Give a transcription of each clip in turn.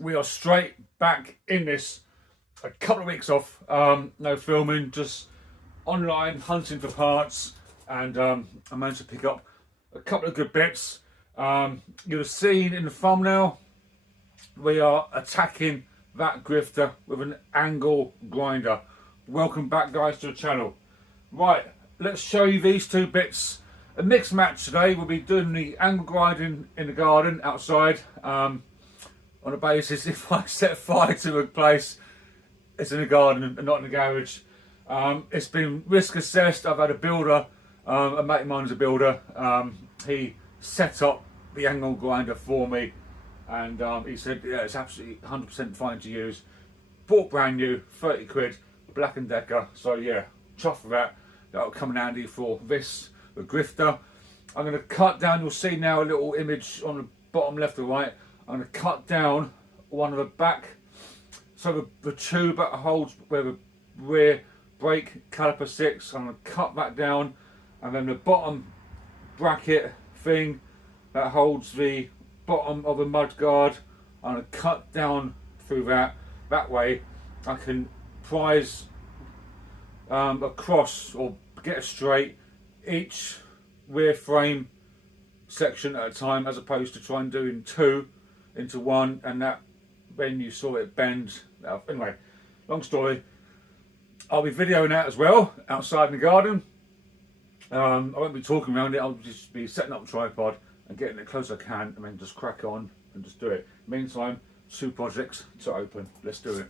we are straight back in this. A couple of weeks off, no filming, just online hunting for parts, and I managed to pick up a couple of good bits. You'll have seen in the thumbnail, we are attacking that Grifter with an angle grinder. Welcome back, guys, to the channel. Right, let's show you these two bits. A mixed match today. We'll be doing the angle grinding in the garden outside, on the basis if I set fire to a place, it's in the garden and not in the garage. It's been risk assessed. I've had a builder, a mate of mine is a builder. He set up the angle grinder for me, and he said, yeah, it's absolutely 100% fine to use. Bought brand new, 30 quid, Black & Decker. So yeah, chuffed for that. That'll come in handy for this, the Grifter. I'm going to cut down, you'll see now a little image on the bottom left or right. I'm going to cut down one of the back, so the tube that holds where the rear brake caliper sits, I'm going to cut that down, and then the bottom bracket thing that holds the bottom of a mud guard, I'm going to cut down through that. That way I can prise across, or get straight, each rear frame section at a time, as opposed to trying doing two into one, and that when you saw it bend. Anyway, long story. I'll be videoing that as well outside in the garden. I won't be talking around it. I'll just be setting up a tripod and getting it close as I can, and then just crack on and just do it. Meantime, two projects to open. Let's do it.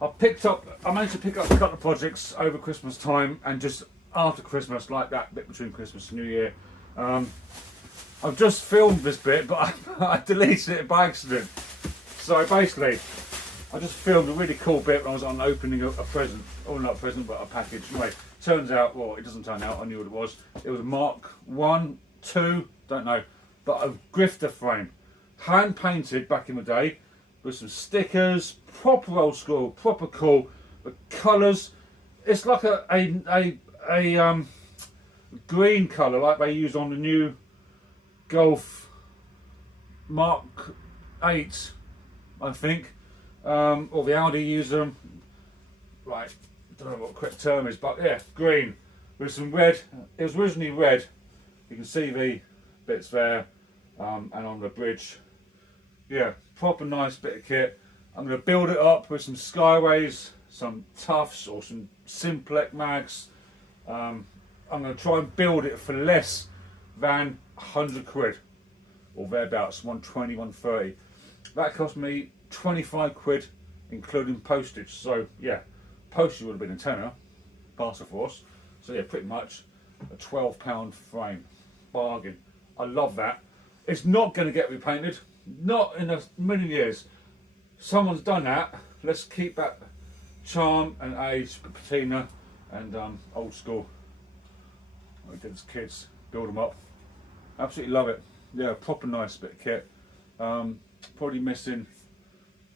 I managed to pick up a couple of projects over Christmas time, and just after Christmas, like that bit between Christmas and New Year. I've just filmed this bit, but I deleted it by accident. So basically, I just filmed a really cool bit when I was on opening a present, or not a present, but a package. Anyway, turns out, well, it doesn't turn out, I knew what it was. It was a Mark 1, 2, don't know, but a Grifter frame. Hand painted back in the day, with some stickers, proper old school, proper cool. The colours, it's like a green colour like they use on the new Golf Mark 8, I think, or the Audi use them. Right, I don't know what the correct term is, but yeah, green with some red. It was originally red. You can see the bits there, and on the bridge. Yeah, proper nice bit of kit. I'm going to build it up with some Skyways, some Tufts, or some Simplex mags. I'm going to try and build it for less than 100 quid, or thereabouts, 120, 130. That cost me 25 quid, including postage. So yeah, postage would have been a tenner, parcel force. So yeah, pretty much a £12 frame. Bargain. I love that. It's not going to get repainted, not in a million years. Someone's done that. Let's keep that charm and age, patina, and old school. I did as kids, build them up. Absolutely love it. Yeah, proper nice bit of kit. Probably missing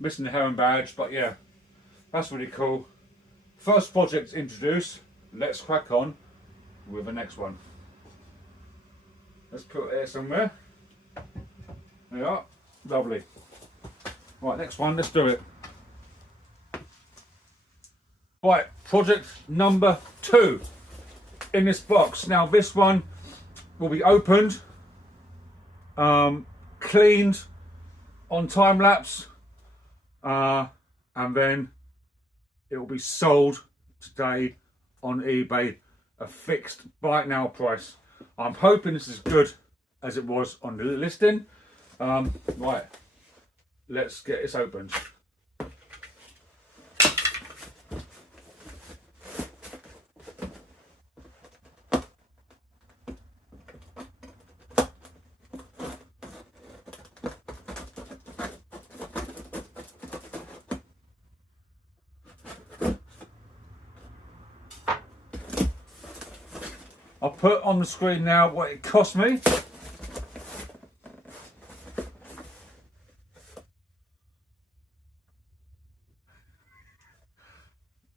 the heron badge, but yeah, that's really cool. First project introduced. Let's crack on with the next one. Let's put it there somewhere. There we are. Lovely. Right, next one. Let's do it. Right, project number 2 in this box. Now this one will be opened, cleaned on time lapse, and then it will be sold today on eBay, a fixed buy it now price. I'm hoping this is as good as it was on the listing. Right, let's get this opened. I'll put on the screen now what it cost me.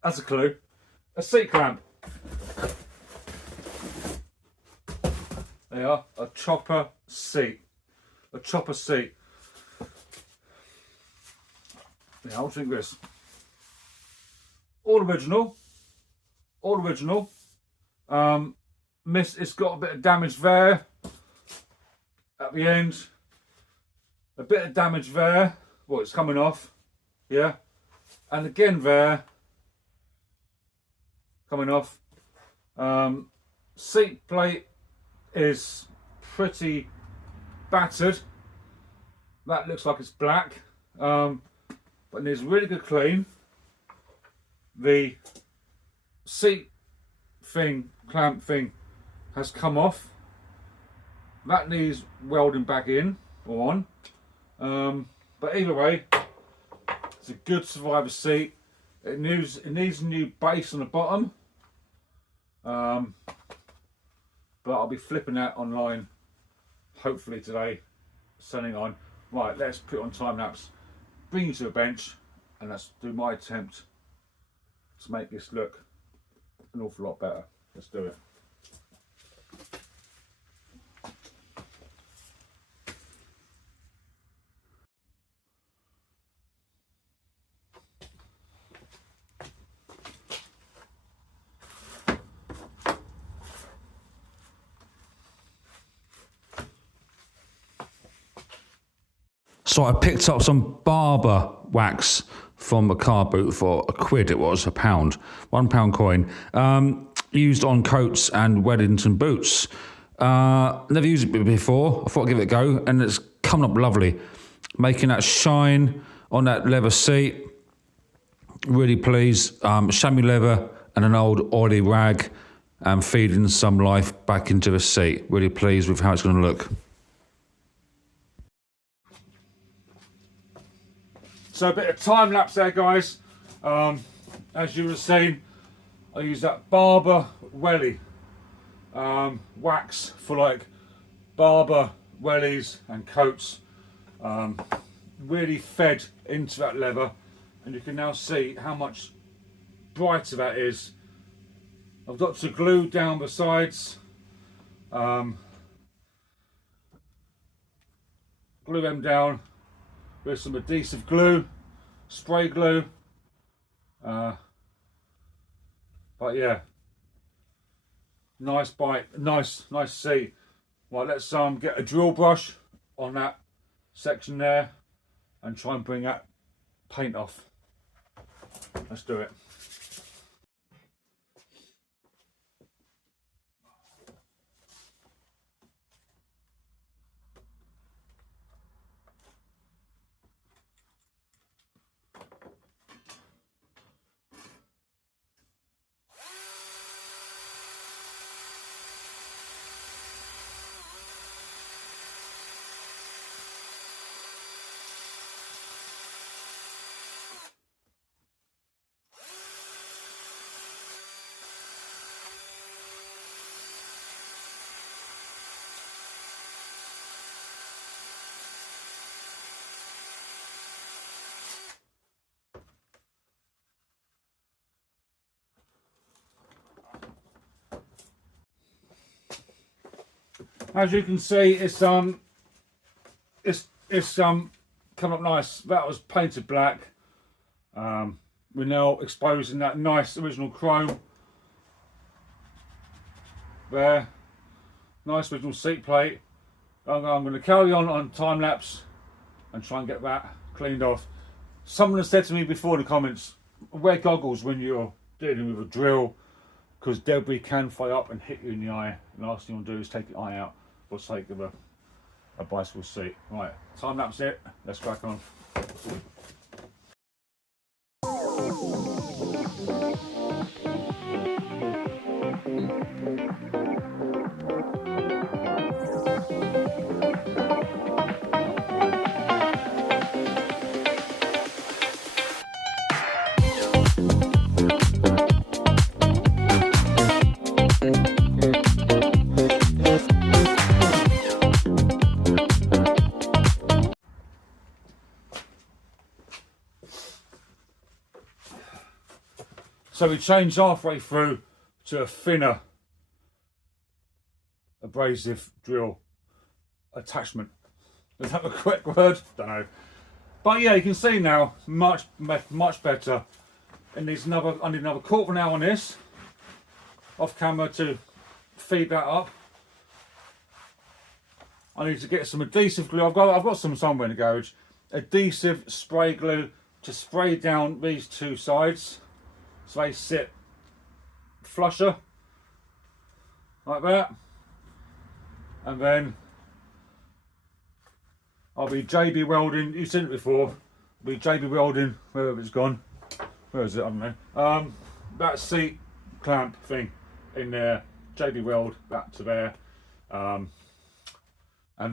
That's a clue. A seat clamp. There you are, a chopper seat. A chopper seat. Yeah, I'll think this. All original. All original. It's got a bit of damage there at the end. A bit of damage there. Well, it's coming off. Yeah. And again there. Coming off. Seat plate is pretty battered. That looks like it's black. But it needs really good clean. The seat thing, clamp thing, has come off. That needs welding back in or on. But either way, it's a good survivor seat. It needs a new base on the bottom. But I'll be flipping that online hopefully today, sending on. Right, let's put it on time lapse, bring you to a bench, and let's do my attempt to make this look an awful lot better. Let's do it. So I picked up some barber wax from a car boot for £1. It was £1, £1 coin, used on coats and Wellington boots. Never used it before. I thought I'd give it a go, and it's coming up lovely, making that shine on that leather seat. Really pleased. Chamois leather and an old oily rag, and feeding some life back into the seat. Really pleased with how it's going to look. So a bit of time lapse there, guys. As you were seeing, I use that Barber Welly wax for like barber wellies and coats. Really fed into that leather, and you can now see how much brighter that is. I've got to glue down the sides. Glue them down with some adhesive glue, spray glue. But yeah, nice bite, nice seat. Right, let's get a drill brush on that section there and try and bring that paint off. Let's do it. As you can see, it's come up nice. That was painted black. We're now exposing that nice original chrome there. Nice original seat plate. I'm going to carry on time lapse and try and get that cleaned off. Someone has said to me before in the comments, wear goggles when you're dealing with a drill, because debris can fly up and hit you in the eye. The last thing you want to do is take the eye out for the sake of a bicycle seat. Right, time lapse it. Let's crack on. So we changed halfway through to a thinner abrasive drill attachment. Is that the correct word? Don't know. But yeah, you can see now, much better. It needs another, I need another quarter of an hour on this, off camera, to feed that up. I need to get some adhesive glue. I've got some somewhere in the garage. Adhesive spray glue to spray down these two sides, so they sit flusher, like that. And then I'll be JB welding, you've seen it before, I'll be JB welding, wherever it's gone. Where is it? I don't know. That seat clamp thing in there, JB weld that to there. And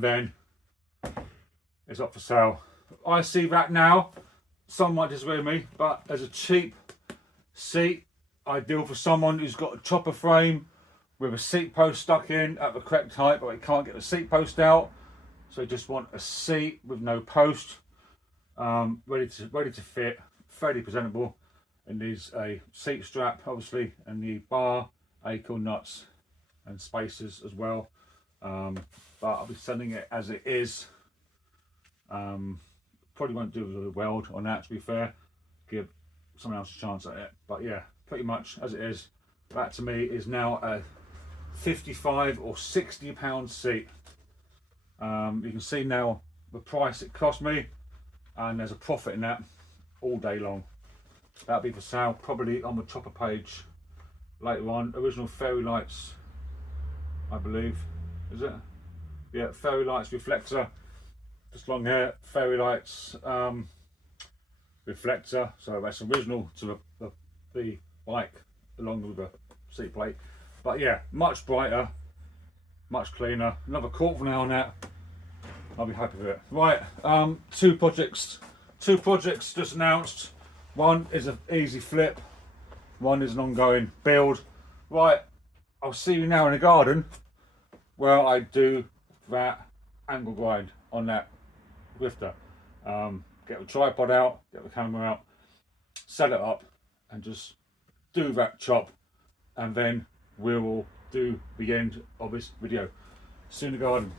then it's up for sale. I see that now, some might disagree with me, but as a cheap seat, ideal for someone who's got a chopper frame with a seat post stuck in at the correct height, but they can't get the seat post out. So they just want a seat with no post, ready to fit, fairly presentable. It needs a seat strap, obviously, and the bar, acorn nuts, and spacers as well. But I'll be sending it as it is. Probably won't do with a weld on that, to be fair. Give someone else a chance at it. But yeah, pretty much as it is. That to me is now a 55 or 60 pound seat. You can see now the price it cost me, and there's a profit in that all day long. That'll be for sale probably on the chopper page later on. Original fairy lights, I believe, is it? Yeah, fairy lights reflector, just long hair, fairy lights reflector. So that's original to the bike along with the seat plate. But yeah, much brighter, much cleaner. Another quarter of an hour on that, I'll be happy with it. Right, two projects just announced. One is an easy flip, one is an ongoing build. Right, I'll see you now in the garden where I do that angle grind on that Grifter. Get the tripod out, get the camera out, set it up, and just do that chop, and then we will do the end of this video. See you in the garden.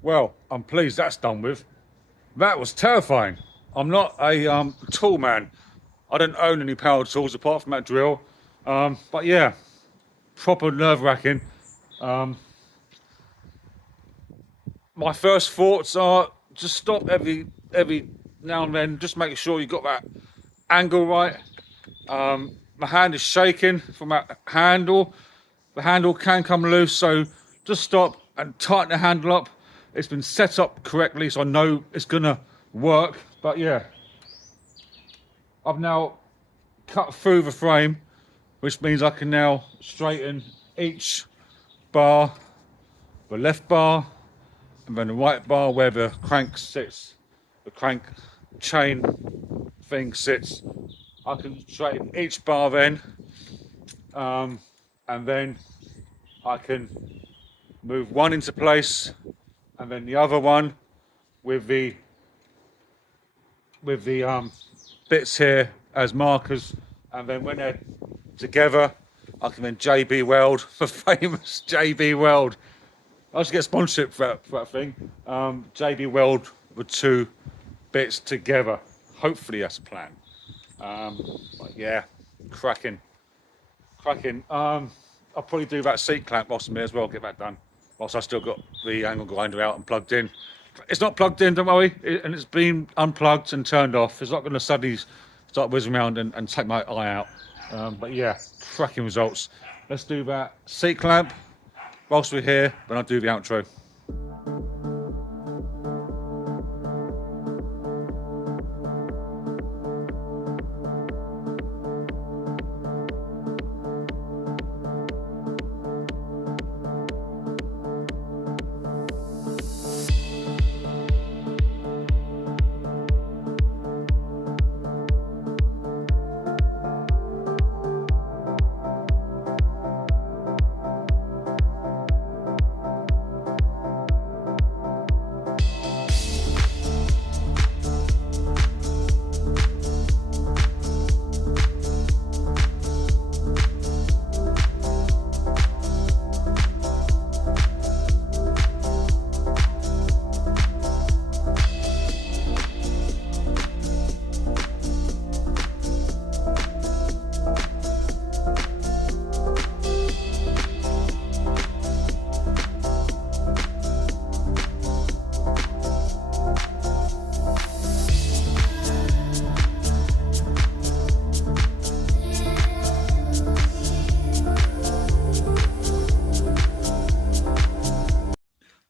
Well, I'm pleased that's done with. That was terrifying. I'm not a tool man. I don't own any power tools apart from that drill. But yeah, proper nerve-wracking. My first thoughts are just stop every now and then, just make sure you got that angle right. My hand is shaking from that handle. The handle can come loose, so just stop and tighten the handle up. It's been set up correctly, so I know it's gonna work. But yeah, I've now cut through the frame, which means I can now straighten each bar, the left bar, and then the right bar where the crank sits, the crank chain thing sits. I can straighten each bar then, and then I can move one into place, and then the other one with the bits here as markers, and then when they're together, I can then JB weld, the famous JB weld. I should get sponsorship for that thing. JB weld the two bits together. Hopefully that's a plan. But yeah, cracking. I'll probably do that seat clamp whilst I'm here as well, get that done. Whilst I still got the angle grinder out and plugged in. It's not plugged in, don't worry, and it's been unplugged and turned off. It's not going to suddenly start whizzing around and take my eye out. But yeah, cracking results. Let's do that seat clamp whilst we're here, then I'll do the outro.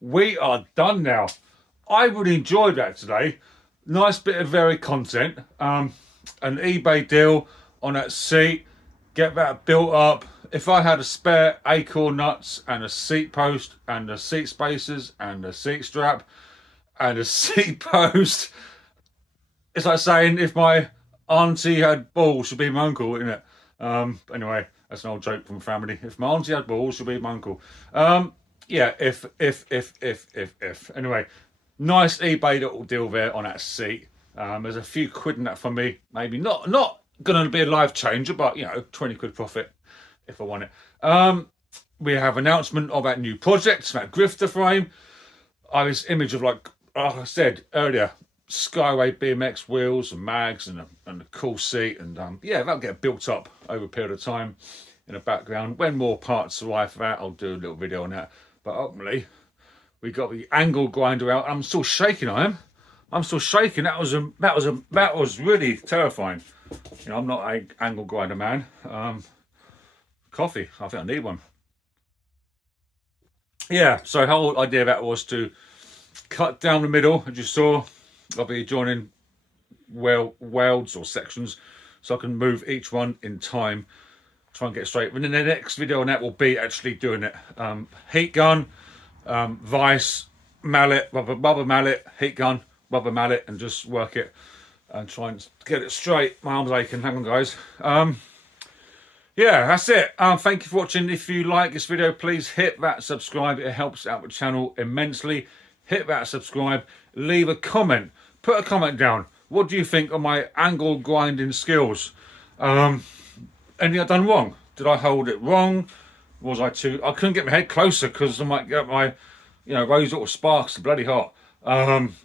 We are done now. I really enjoyed that today. Nice bit of varied content. An eBay deal on that seat. Get that built up. If I had a spare acorn nuts and a seat post and the seat spacers and the seat strap and a seat post, it's like saying if my auntie had balls, she'd be my uncle, isn't it? Anyway, That's an old joke from family. If my auntie had balls, she'll be my uncle. Yeah, if. Anyway, nice eBay little deal there on that seat. There's a few quid in that for me. Maybe not going to be a life changer, but 20 quid profit if I want it. We have announcement of that new project, that Grifter frame. This image of, like I said earlier, Skyway BMX wheels and mags and a cool seat, and that'll get built up over a period of time in the background. When more parts arrive for that, I'll do a little video on that. But ultimately, we got the angle grinder out. I'm still shaking. I'm still shaking. That was really terrifying. I'm not an angle grinder man. Coffee. I think I need one. Yeah. So the whole idea of that was to cut down the middle, as you saw. I'll be joining welds or sections, so I can move each one in time. Try and get straight. And then the next video on that will be actually doing it. Heat gun, vice, mallet, rubber mallet, heat gun, rubber mallet, and just work it and try and get it straight. My arm's aching. Hang on, guys. Yeah, that's it. Thank you for watching. If you like this video, please hit that subscribe. It helps out the channel immensely. Hit that subscribe. Leave a comment. Put a comment down. What do you think of my angle grinding skills? Anything I've done wrong? Did I hold it wrong? Was I too... I couldn't get my head closer because I might get my, those little sparks are bloody hot.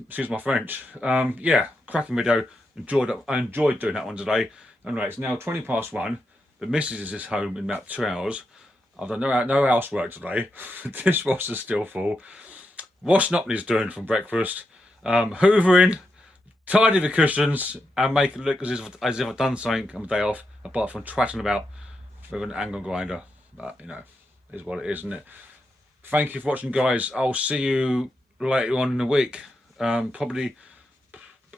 Excuse my French. Yeah, cracking video. I enjoyed doing that one today. Anyway, it's now 1:20. The missus is home in about 2 hours. I've done no housework today. The dishwasher's still full. Washing up needs doing from breakfast. Hoovering, tidy the cushions, and make it look as if I've done something on the day off, apart from twatting about with an angle grinder. But, is what it is, isn't it? Thank you for watching, guys. I'll see you later on in the week. Probably,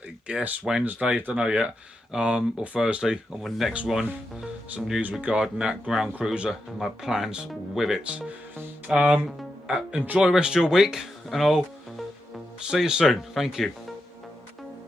I guess, Wednesday, don't know yet. Or Thursday on the next one. Some news regarding that ground cruiser and my plans with it. Enjoy the rest of your week, and I'll see you soon. Thank you.